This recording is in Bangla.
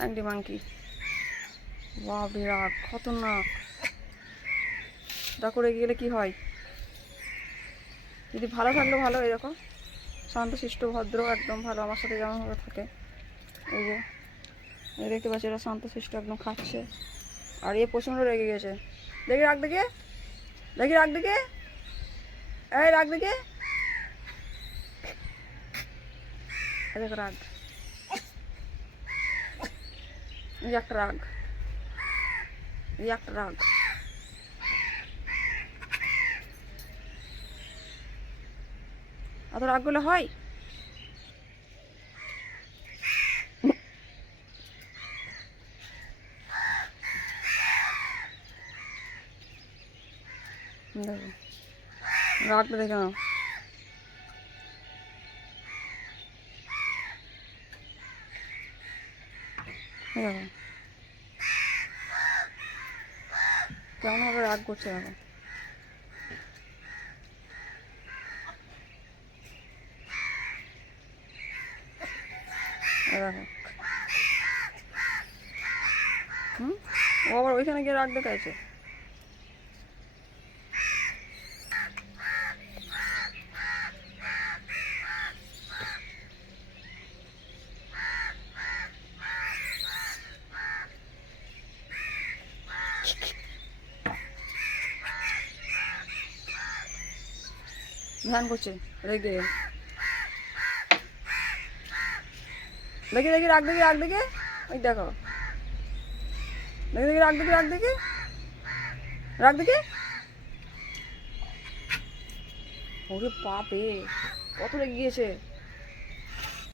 Angry monkey. বাপরে রাগ খতরনাক। রাগ করে গেলে কি হয়? যদি ভালো থাকলে ভালো, এরকম শান্তশিষ্ট ভদ্র একদম ভালো, আমার সাথে যেমনভাবে থাকে। এই যে দেখতে পাচ্ছি এরা শান্তশিষ্ট একদম খাচ্ছে, আর এ প্রচণ্ড রেগে গেছে। দেখি রাগ দেখে, দেখি রাগ দেখে, এই রাগ দেখে, দেখ রাগ, এই একটা রাগ, এই একটা রাগ। এত রাগ গুলো হয়? দেখো রাগটা দেখে নাও। দেখো কেমন ভাবে রাগ করছে। দেখো দেখো, ও আবার ওইখানে গিয়ে রাগ দেখাইছে। ধ্যান করছে রেগে। দেখি দেখি রাগ দেখি, রাগ দেখে, ওই দেখো, দেখি দেখি রাগ দেখি, রাগ দেখে, রাগ দেখে। ওরে বাপরে কত রেগে গিয়েছে।